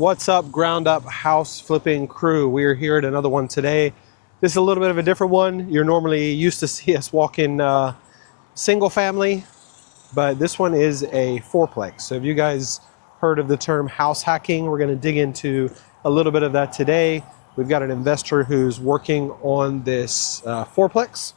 What's up, ground up house flipping crew? We are here at another one today. This is a little bit of a different one. You're normally used to see us walking single family, but this one is a fourplex. So if you guys heard of the term house hacking, we're going to dig into a little bit of that today. We've got an investor who's working on this fourplex.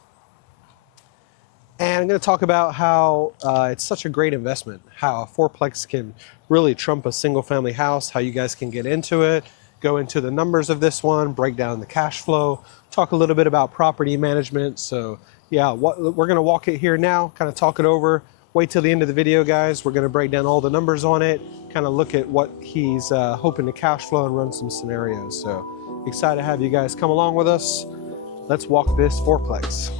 And I'm going to talk about how it's such a great investment, how a fourplex can really trump a single family house, how you guys can get into it, go into the numbers of this one, break down the cash flow, talk a little bit about property management. So yeah, we're going to walk it here now, kind of talk it over. Wait till the end of the video, guys. We're going to break down all the numbers on it, kind of look at what he's hoping to cash flow and run some scenarios. So excited to have you guys come along with us. Let's walk this fourplex.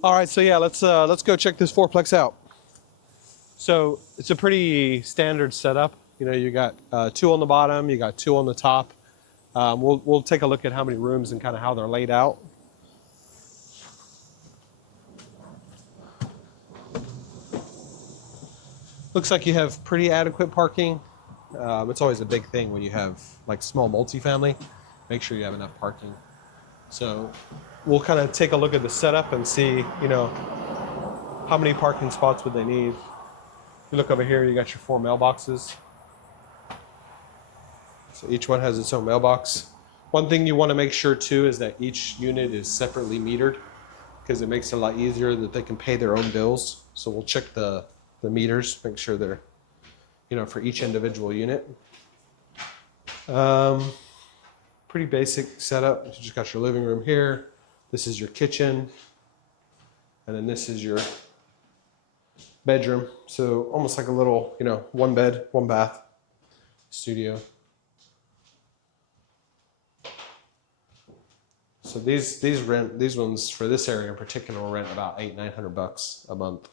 All right, so yeah, let's go check this fourplex out. So it's a pretty standard setup. You know, you got two on the bottom, you got two on the top. We'll take a look at how many rooms and kind of how they're laid out. Looks like you have pretty adequate parking. It's always a big thing when you have like small multifamily. Make sure you have enough parking. So we'll kind of take a look at the setup and see, you know, how many parking spots would they need. If you look over here, you got your 4 mailboxes. So each one has its own mailbox. One thing you want to make sure too is that each unit is separately metered, because it makes it a lot easier that they can pay their own bills. So we'll check the meters, make sure they're, you know, for each individual unit. Pretty basic setup. You just got your living room here. This is your kitchen. And then this is your bedroom. So almost like a little, you know, 1 bed, 1 bath studio. So these ones for this area in particular will rent about $800-900 a month.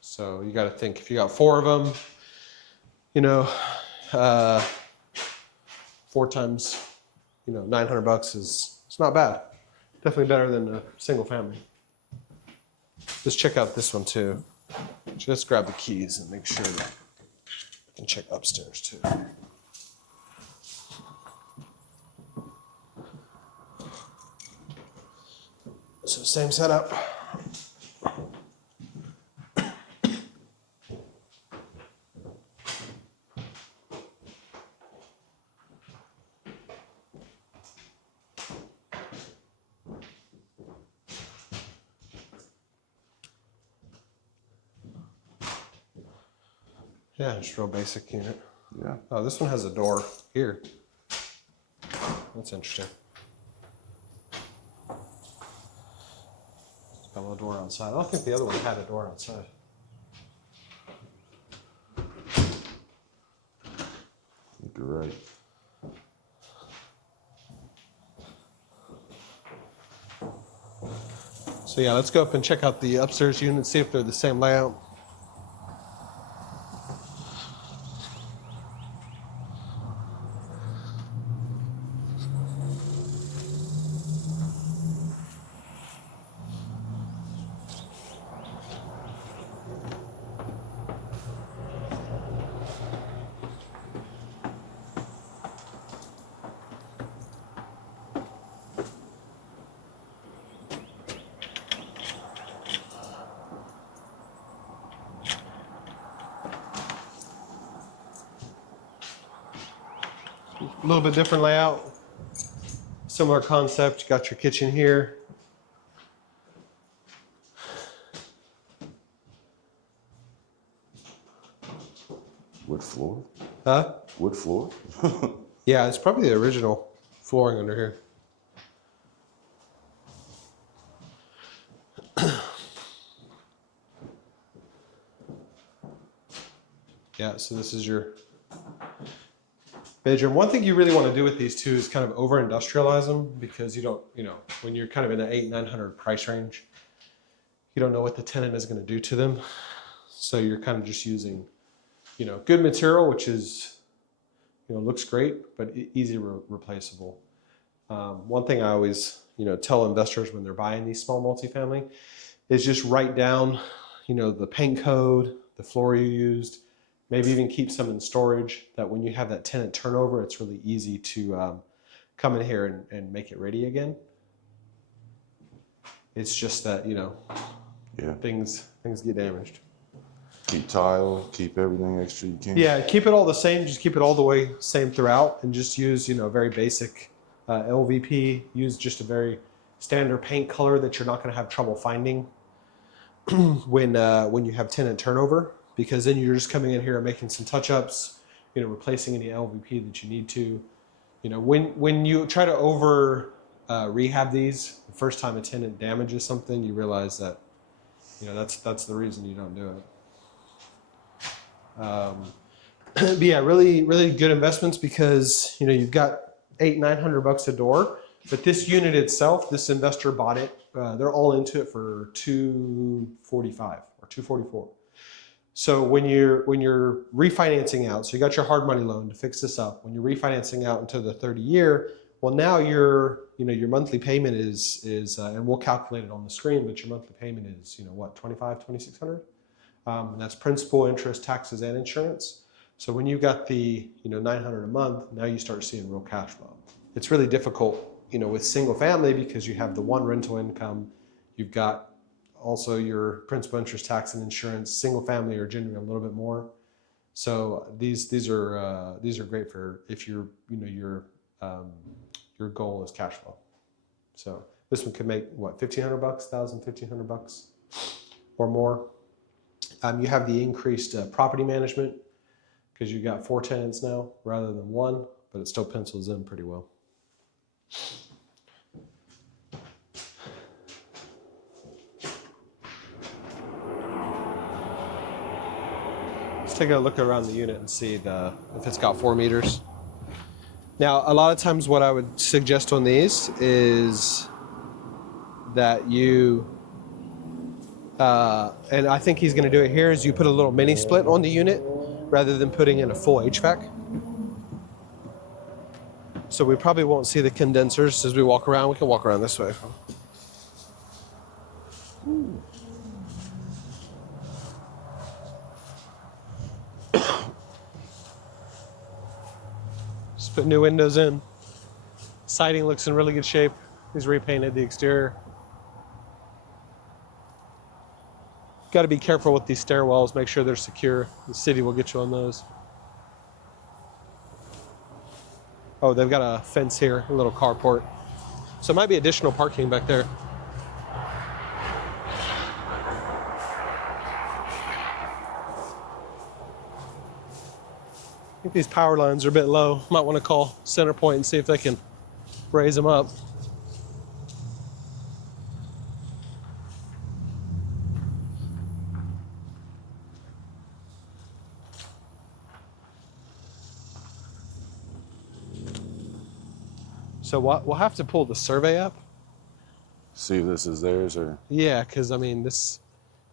So you got to think, if you got 4 of them, you know, 4 times, you know, $900 is, it's not bad. Definitely better than a single family. Let's check out this one too. Just grab the keys and make sure that I can check upstairs too. So same setup. Yeah, just real basic unit. Yeah. Oh, this one has a door here. That's interesting. It's got a little door outside. I don't think the other one had a door outside. I think you're right. So yeah, let's go up and check out the upstairs unit, see if they're the same layout. A little bit different layout, similar concept. You got your kitchen here. Wood floor? Huh? Wood floor? Yeah, it's probably the original flooring under here. Yeah, so this is your bedroom. One thing you really want to do with these two is kind of over industrialize them, because you don't, when you're kind of in the 800-900 price range, you don't know what the tenant is going to do to them. So you're kind of just using, good material, which is, looks great, but easy replaceable. One thing I always, tell investors when they're buying these small multifamily is just write down, the paint code, the floor you used, maybe even keep some in storage, that when you have that tenant turnover, it's really easy to come in here and make it ready again. It's just that, things get damaged. Keep tile, keep everything extra you can. Yeah, keep it all the same. Just keep it all the way same throughout, and just use, very basic LVP. Use just a very standard paint color that you're not going to have trouble finding when you have tenant turnover, because then you're just coming in here and making some touch-ups, replacing any LVP that you need to. When you try to over rehab these, the first time a tenant damages something, you realize that, that's the reason you don't do it. But yeah, really, really good investments, because you've got $800-900 a door, but this unit itself, this investor bought it. They're all into it for $245 or $244. So when you're refinancing out, so you got your hard money loan to fix this up. When you're refinancing out into the 30-year, well, now your monthly payment is and we'll calculate it on the screen, but your monthly payment is what, $2,600, and that's principal, interest, taxes, and insurance. So when you got the $900 a month, now you start seeing real cash flow. It's really difficult with single family, because you have the one rental income, you've got also your principal, interest, tax, and insurance. Single family are generating a little bit more. So these are great for if your goal is cash flow. So this one could make what, $1,500, $1,500 or more. You have the increased property management, because you got 4 tenants now rather than 1, but it still pencils in pretty well. Let's take a look around the unit and see if it's got 4 meters. Now, a lot of times what I would suggest on these is that you, and I think he's going to do it here, is you put a little mini split on the unit rather than putting in a full HVAC. So we probably won't see the condensers as we walk around. We can walk around this way. Just put new windows in. Siding looks in really good shape. He's repainted the exterior. Got to be careful with these stairwells. Make sure they're secure. The city will get you on those. Oh, they've got a fence here, a little carport. So it might be additional parking back there. I think these power lines are a bit low. Might want to call CenterPoint and see if they can raise them up. So we'll have to pull the survey up. See if this is theirs or. Yeah, because I mean this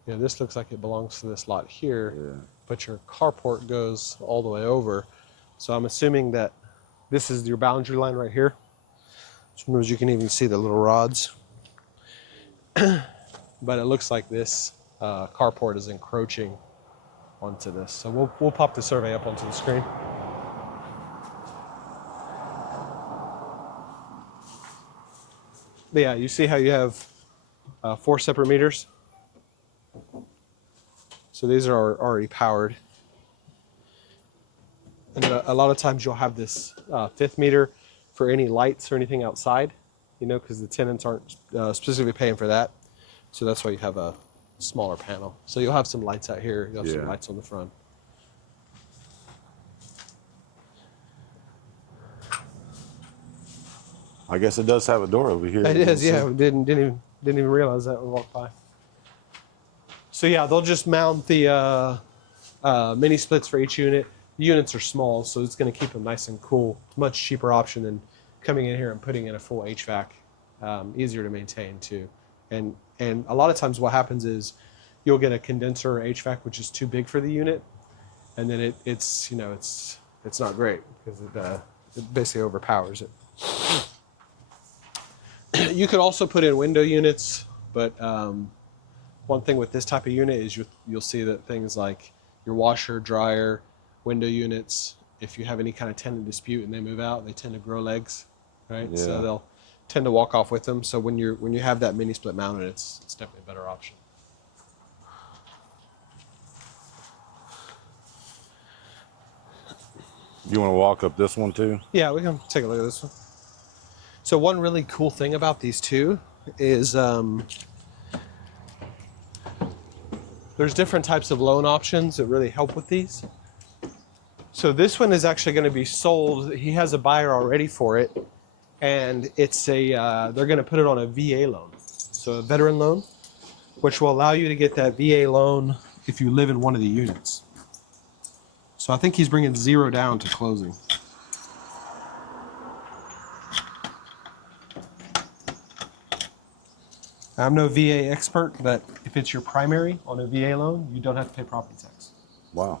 looks like it belongs to this lot here, Yeah. but your carport goes all the way over. So I'm assuming that this is your boundary line right here. Sometimes you can even see the little rods. But it looks like this carport is encroaching onto this. So we'll pop the survey up onto the screen. But yeah, you see how you have 4 separate meters? So these are already powered. And a lot of times you'll have this 5th meter for any lights or anything outside, because the tenants aren't specifically paying for that. So that's why you have a smaller panel. So you'll have some lights out here. You'll have some lights on the front. I guess it does have a door over here. It is, yeah. We didn't even realize that when we walked by. So yeah, they'll just mount the mini splits for each unit. The units are small, so it's going to keep them nice and cool. Much cheaper option than coming in here and putting in a full HVAC. Easier to maintain too. And a lot of times what happens is you'll get a condenser or HVAC which is too big for the unit, and then it's not great because it basically overpowers it. You could also put in window units, but one thing with this type of unit is you'll see that things like your washer, dryer, window units, if you have any kind of tenant dispute and they move out, they tend to grow legs, right? Yeah. So they'll tend to walk off with them. So when you have that mini split mounted, it's definitely a better option. You want to walk up this one too? Yeah, we can take a look at this one. So one really cool thing about these two is there's different types of loan options that really help with these. So this one is actually going to be sold. He has a buyer already for it, and it's they're going to put it on a VA loan, so a veteran loan, which will allow you to get that VA loan if you live in one of the units. So I think he's bringing 0 down to closing. I'm no VA expert, but if it's your primary on a VA loan, you don't have to pay property tax. Wow.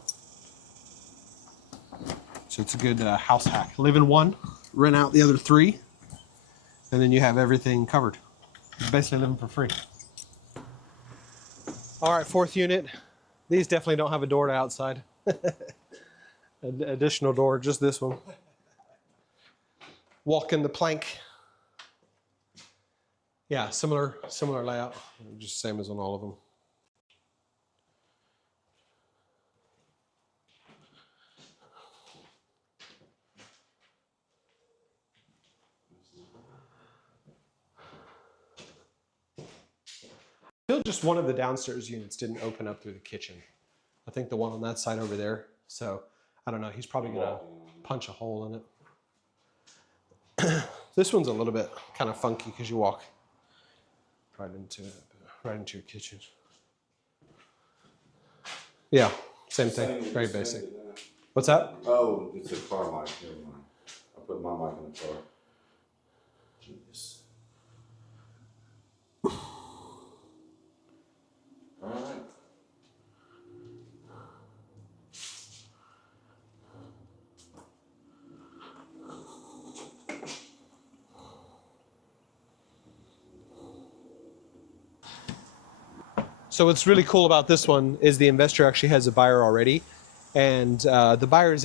So it's a good house hack. Live in one, rent out the other 3, and then you have everything covered. You're basically living for free. All right, 4th unit. These definitely don't have a door to outside. Additional door, just this one. Walk in the plank. Yeah, similar layout, just same as on all of them. Still, just one of the downstairs units didn't open up through the kitchen. I think the one on that side over there. So I don't know. He's probably gonna punch a hole in it. This one's a little bit kind of funky because you walk right into your kitchen. Yeah, same thing. Very basic. What's that? Oh, it's a car mic. Never mind. I put my mic in the car. Genius. All right. So what's really cool about this one is the investor actually has a buyer already, and the buyer is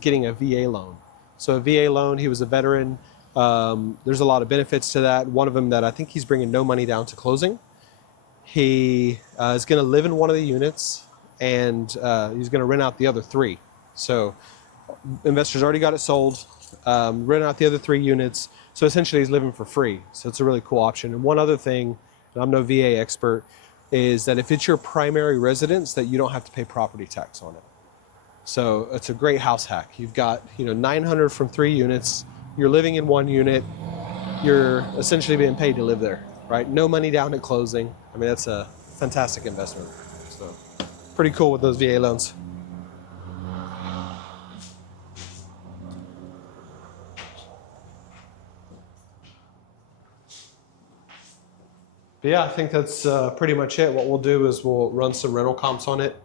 getting a VA loan. So a VA loan, he was a veteran. There's a lot of benefits to that. One of them that I think he's bringing no money down to closing. He is going to live in one of the units, and he's going to rent out the other 3. So investors already got it sold, rent out the other 3 units. So essentially he's living for free. So it's a really cool option. And one other thing, and I'm no VA expert, is that if it's your primary residence, that you don't have to pay property tax on it. So it's a great house hack. You've got $900 from 3 units. You're living in 1 unit. You're essentially being paid to live there, right? No money down at closing. I mean, that's a fantastic investment. So pretty cool with those VA loans. But yeah, I think that's pretty much it. What we'll do is we'll run some rental comps on it.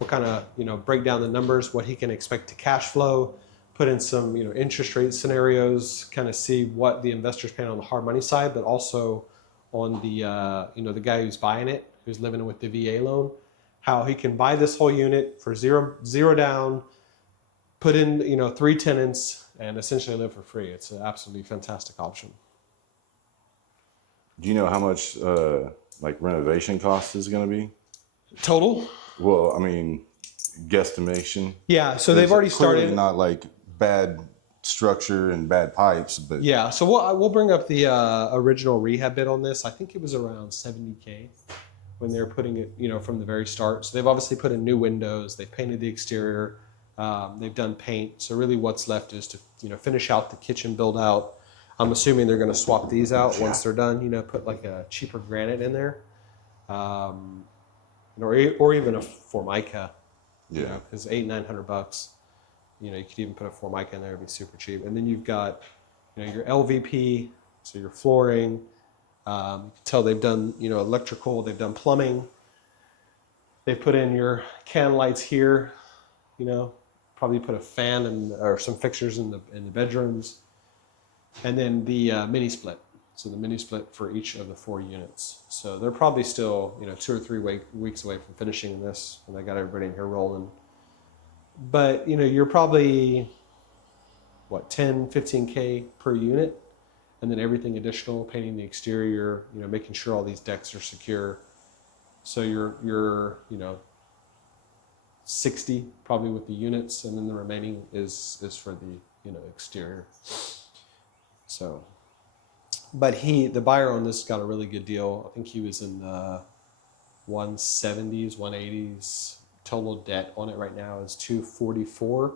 We'll kind of break down the numbers, what he can expect to cash flow, put in some interest rate scenarios, kind of see what the investor's paying on the hard money side, but also on the the guy who's buying it, who's living with the VA loan, how he can buy this whole unit for zero down, put in 3 tenants, and essentially live for free. It's an absolutely fantastic option. Do you know how much like renovation cost is going to be? Total? Well, I mean, guesstimation. Yeah, so they've already Clearly started. not like bad structure and bad pipes, but Yeah, so we'll bring up the original rehab bid on this. I think it was around $70K when they were putting it, from the very start. So they've obviously put in new windows. They've painted the exterior. They've done paint. So really, what's left is to finish out the kitchen build out. I'm assuming they're going to swap these out once they're done. Put like a cheaper granite in there, or even a Formica. You Yeah. know, because $800-900, you know, you could even put a Formica in there, it'd be super cheap. And then you've got, you know, your LVP, so your flooring. You can tell they've done, you know, electrical, they've done plumbing. They've put in your can lights here, you know, probably put a fan and or some fixtures in the bedrooms, and then the mini split. So the mini split for each of the 4 units. So they're probably still, you know, 2 or 3 weeks away from finishing this, and they got everybody in here rolling. But you know, you're probably what 10-15K per unit, and then everything additional, painting the exterior, you know, making sure all these decks are secure. So you're you know 60 probably with the units, and then the remaining is for the, you know, exterior. So, but the buyer on this got a really good deal. I think he was in the 170s, 180s. Total debt on it right now is 244,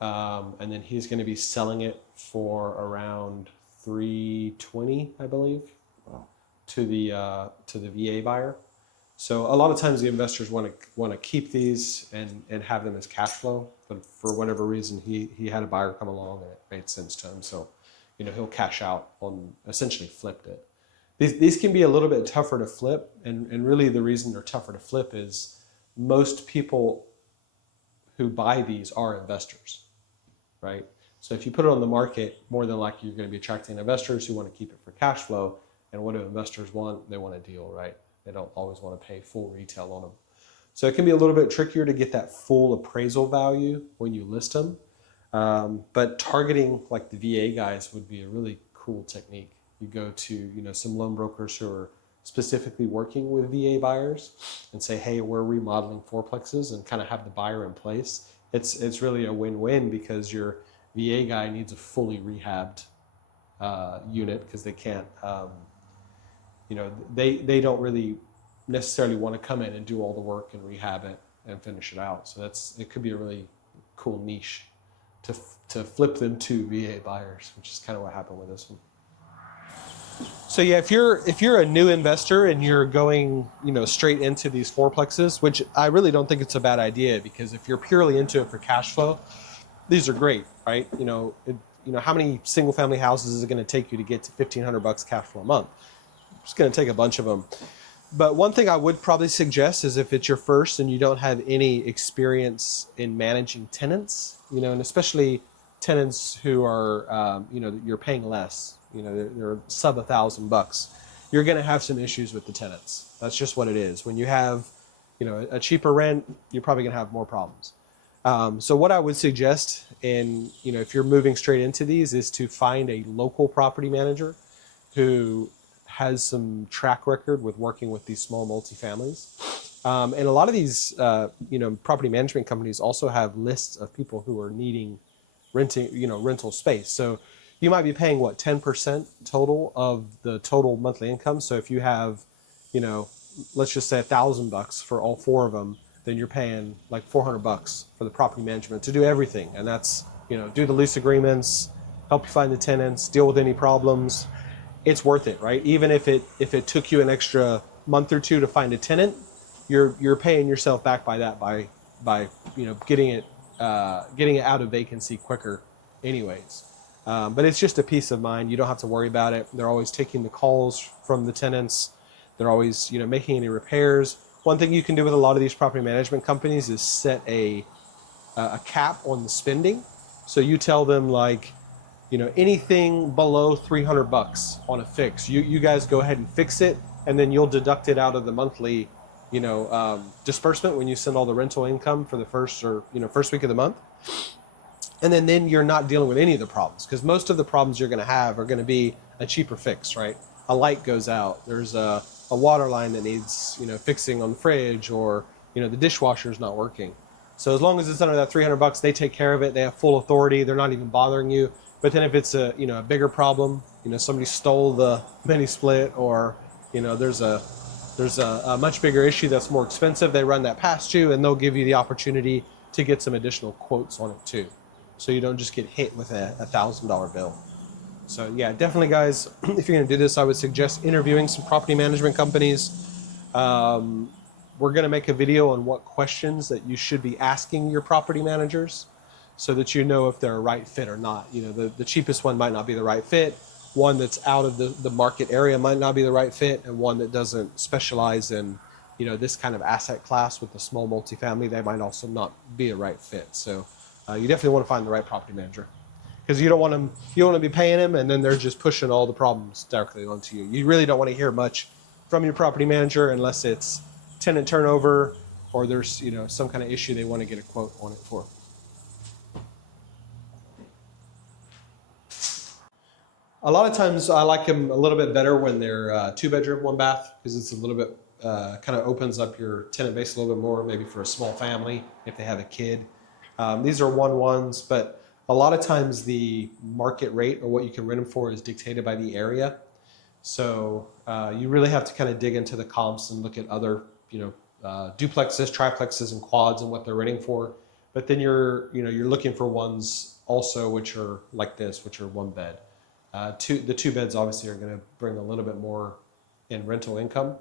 and then he's going to be selling it for around 320, I believe, Wow. to the VA buyer. So a lot of times the investors want to keep these and have them as cash flow, but for whatever reason he had a buyer come along and it made sense to him. So, you know, he'll cash out on essentially flipped it. These can be a little bit tougher to flip, and really the reason they're tougher to flip is most people who buy these are investors, right? So if you put it on the market, more than likely you're going to be attracting investors who want to keep it for cash flow. And what do investors want? They want a deal, right? They don't always want to pay full retail on them. So it can be a little bit trickier to get that full appraisal value when you list them. But targeting like the VA guys would be a really cool technique. You go to, you know, some loan brokers who are specifically working with VA buyers and say, hey, we're remodeling fourplexes, and kind of have the buyer in place. It's really a win-win, because your VA guy needs a fully rehabbed unit, because they can't, you know, they don't really necessarily want to come in and do all the work and rehab it and finish it out. So it could be a really cool niche to flip them to VA buyers, which is kind of what happened with this one. So yeah, if you're a new investor and you're going, you know, straight into these fourplexes, which I really don't think it's a bad idea, because if you're purely into it for cash flow, these are great, right? You know, how many single family houses is it going to take you to get to $1,500 cash flow a month? It's going to take a bunch of them. But one thing I would probably suggest is, if it's your first and you don't have any experience in managing tenants, you know, and especially tenants who are, you know, you're paying less, you know, they're sub $1,000, you're going to have some issues with the tenants. That's just what it is. When you have, you know, a cheaper rent, you're probably going to have more problems. So what I would suggest, and you know, if you're moving straight into these, is to find a local property manager who has some track record with working with these small multifamilies. And a lot of these, you know, property management companies also have lists of people who are needing rental space. So you might be paying 10% total of the total monthly income. So if you have, you know, let's just say $1,000 for all 4 of them, then you're paying like $400 for the property management to do everything. And that's, you know, do the lease agreements, help you find the tenants, deal with any problems. It's worth it, right? Even if it took you an extra month or 2 to find a tenant, you're paying yourself back by that, by you know, getting it out of vacancy quicker, anyways. But it's just a peace of mind. You don't have to worry about it. They're always taking the calls from the tenants. They're always, you know, making any repairs. One thing you can do with a lot of these property management companies is set a cap on the spending. So you tell them, like, you know, anything below $300 on a fix, you guys go ahead and fix it, and then you'll deduct it out of the monthly, you know, disbursement when you send all the rental income for the first week of the month. And then you're not dealing with any of the problems, because most of the problems you're going to have are going to be a cheaper fix, right? A light goes out, there's a water line that needs, you know, fixing on the fridge, or, you know, the dishwasher's not working. So as long as it's under that $300, they take care of it. They have full authority. They're not even bothering you. But then if it's a bigger problem, you know, somebody stole the mini split, or, you know, there's a much bigger issue that's more expensive, they run that past you, and they'll give you the opportunity to get some additional quotes on it too. So you don't just get hit with a $1,000 bill. So yeah, definitely, guys, if you're going to do this, I would suggest interviewing some property management companies. we're going to make a video on what questions that you should be asking your property managers so that you know if they're a right fit or not. You know, the cheapest one might not be the right fit. One that's out of the market area might not be the right fit. And one that doesn't specialize in, you know, this kind of asset class with a small multifamily, they might also not be a right fit. So you definitely want to find the right property manager, because you don't want them, you don't want to be paying them and then they're just pushing all the problems directly onto you. You really don't want to hear much from your property manager unless it's tenant turnover or there's, you know, some kind of issue they want to get a quote on it for. A lot of times I like them a little bit better when they're 2-bedroom, 1-bath, because it's a little bit, kind of opens up your tenant base a little bit more, maybe for a small family if they have a kid. These are 1-1s, but a lot of times the market rate or what you can rent them for is dictated by the area. So you really have to kind of dig into the comps and look at other, you know, duplexes, triplexes, and quads and what they're renting for. But then you're looking for ones also which are like this, which are 1-bed. The 2 beds obviously are going to bring a little bit more in rental income.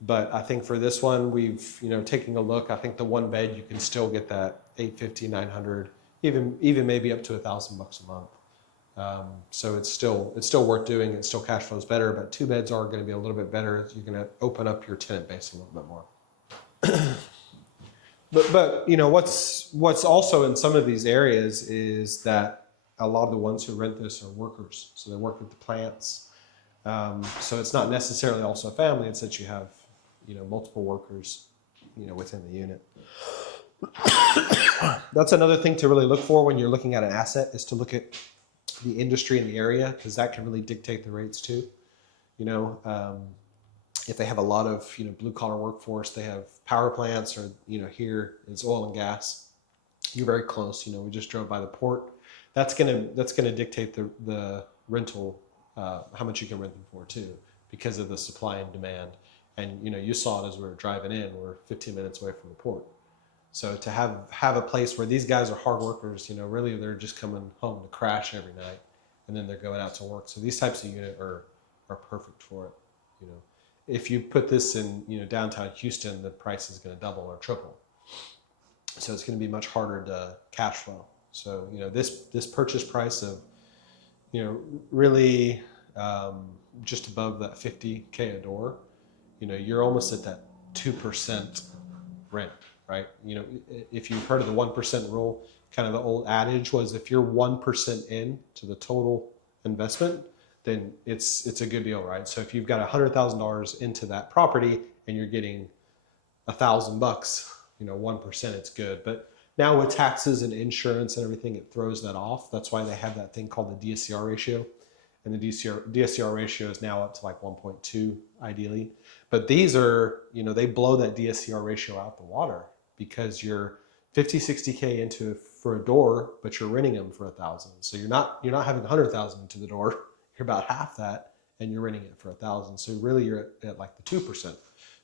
But I think for this one, we've, you know, taking a look, I think the 1-bed, you can still get that 850, 900, even maybe up to $1,000 a month. So it's still worth doing. It still cash flows better, but 2 beds are going to be a little bit better. You're going to open up your tenant base a little bit more. But you know, what's also in some of these areas is that a lot of the ones who rent this are workers. So they work with the plants. So it's not necessarily also a family. It's that you have, you know, multiple workers, you know, within the unit. That's another thing to really look for when you're looking at an asset, is to look at the industry in the area, because that can really dictate the rates too. You know, if they have a lot of, you know, blue collar workforce, they have power plants, or, you know, here it's oil and gas. You're very close. You know, we just drove by the port. That's gonna dictate the rental, how much you can rent them for too, because of the supply and demand. And you know, you saw it as we were driving in. We're 15 minutes away from the port. So to have a place where these guys are hard workers, you know, really they're just coming home to crash every night, and then they're going out to work. So these types of unit are perfect for it. You know, if you put this in, you know, downtown Houston, the price is going to double or triple. So it's going to be much harder to cash flow. So, you know, this purchase price of, you know, really just above that 50K a door, you know, you're almost at that 2% rent, right? You know, if you've heard of the 1% rule, kind of the old adage was, if you're 1% in to the total investment, then it's a good deal, right? So if you've got $100,000 into that property and you're getting $1,000, you know, 1%, it's good. But now with taxes and insurance and everything, it throws that off. That's why they have that thing called the DSCR ratio. And the DSCR ratio is now up to like 1.2 ideally. But these are, you know, they blow that DSCR ratio out the water, because you're 50, 60K into for a door, but you're renting them for 1,000. So you're not having 100,000 into the door. You're about half that, and you're renting it for 1,000. So really you're at like the 2%.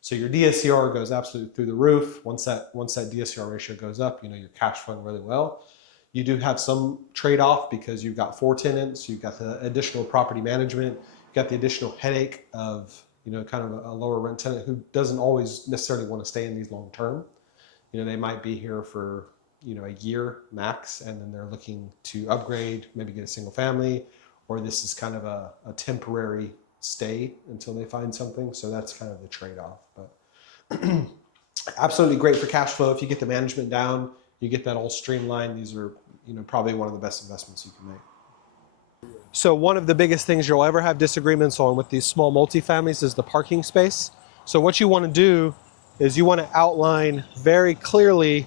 So your DSCR goes absolutely through the roof. Once that DSCR ratio goes up, you know, you're cash flowing really well. You do have some trade-off because you've got 4 tenants, you've got the additional property management, you've got the additional headache of, you know, kind of a lower rent tenant who doesn't always necessarily want to stay in these long term. You know, they might be here for, you know, a year max, and then they're looking to upgrade, maybe get a single family, or this is kind of a temporary stay until they find something. So that's kind of the trade-off. But absolutely great for cash flow. If you get the management down, you get that all streamlined. These are, you know, probably one of the best investments you can make. So one of the biggest things you'll ever have disagreements on with these small multifamilies is the parking space. So what you want to do is you want to outline very clearly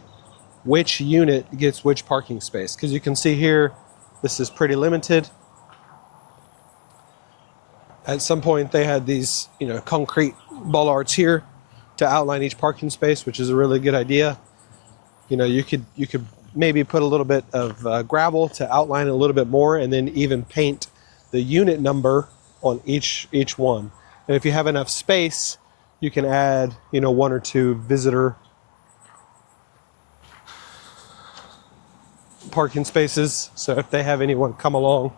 which unit gets which parking space, because you can see here, this is pretty limited. At some point they had these, you know, concrete bollards here to outline each parking space, which is a really good idea. You know, you could maybe put a little bit of gravel to outline it a little bit more, and then even paint the unit number on each one. And if you have enough space, you can add, you know, 1 or 2 visitor parking spaces. So if they have anyone come along,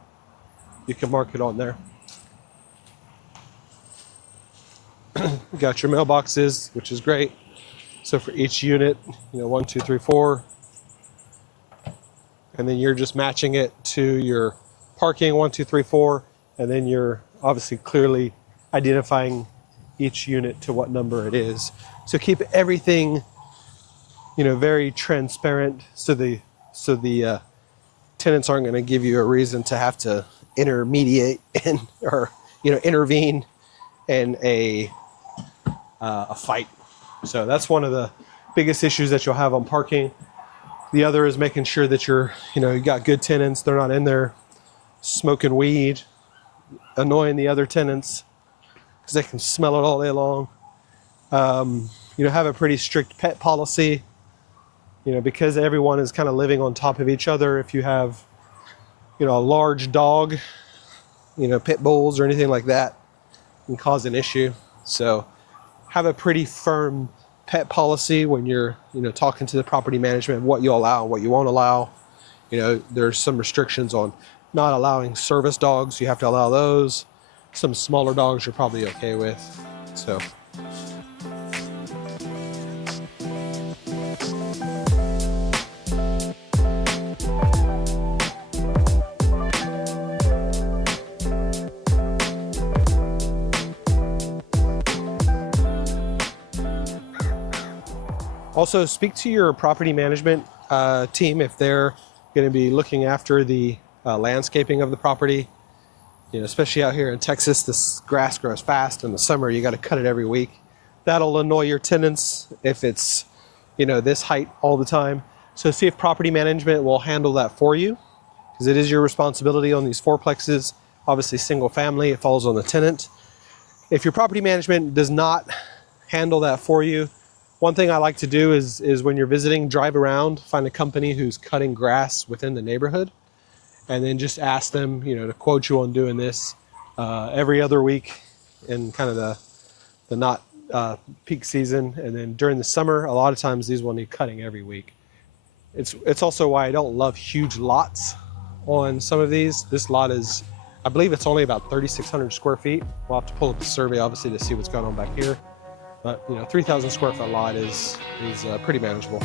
you can mark it on there. You got your mailboxes, which is great. So for each unit, 1, 2, 3, 4, and then you're just matching it to your parking 1, 2, 3, 4, and then you're obviously clearly identifying each unit to what number it is. So keep everything, very transparent, so the tenants aren't going to give you a reason to have to intermediate and or intervene in a fight. So that's one of the biggest issues that you'll have on parking. The other is making sure that you got good tenants. They're not in there smoking weed, annoying the other tenants because they can smell it all day long. Have a pretty strict pet policy, because everyone is kind of living on top of each other. If you have, a large dog, pit bulls or anything like that, can cause an issue. So have a pretty firm pet policy when you're, talking to the property management, what you allow, what you won't allow. There's some restrictions on not allowing service dogs. You have to allow those. Some smaller dogs you're probably okay with. So. Also, speak to your property management team if they're going to be looking after the landscaping of the property. Especially out here in Texas, this grass grows fast. In the summer, you got to cut it every week. That'll annoy your tenants if it's, this height all the time. So see if property management will handle that for you, because it is your responsibility on these fourplexes. Obviously, single family, it falls on the tenant. If your property management does not handle that for you, one thing I like to do is when you're visiting, drive around, find a company who's cutting grass within the neighborhood, and then just ask them, to quote you on doing this every other week in kind of the not peak season. And then during the summer, a lot of times these will need cutting every week. It's also why I don't love huge lots on some of these. This lot is, I believe it's only about 3,600 square feet. We'll have to pull up the survey, obviously, to see what's going on back here. But 3,000 square foot lot is pretty manageable.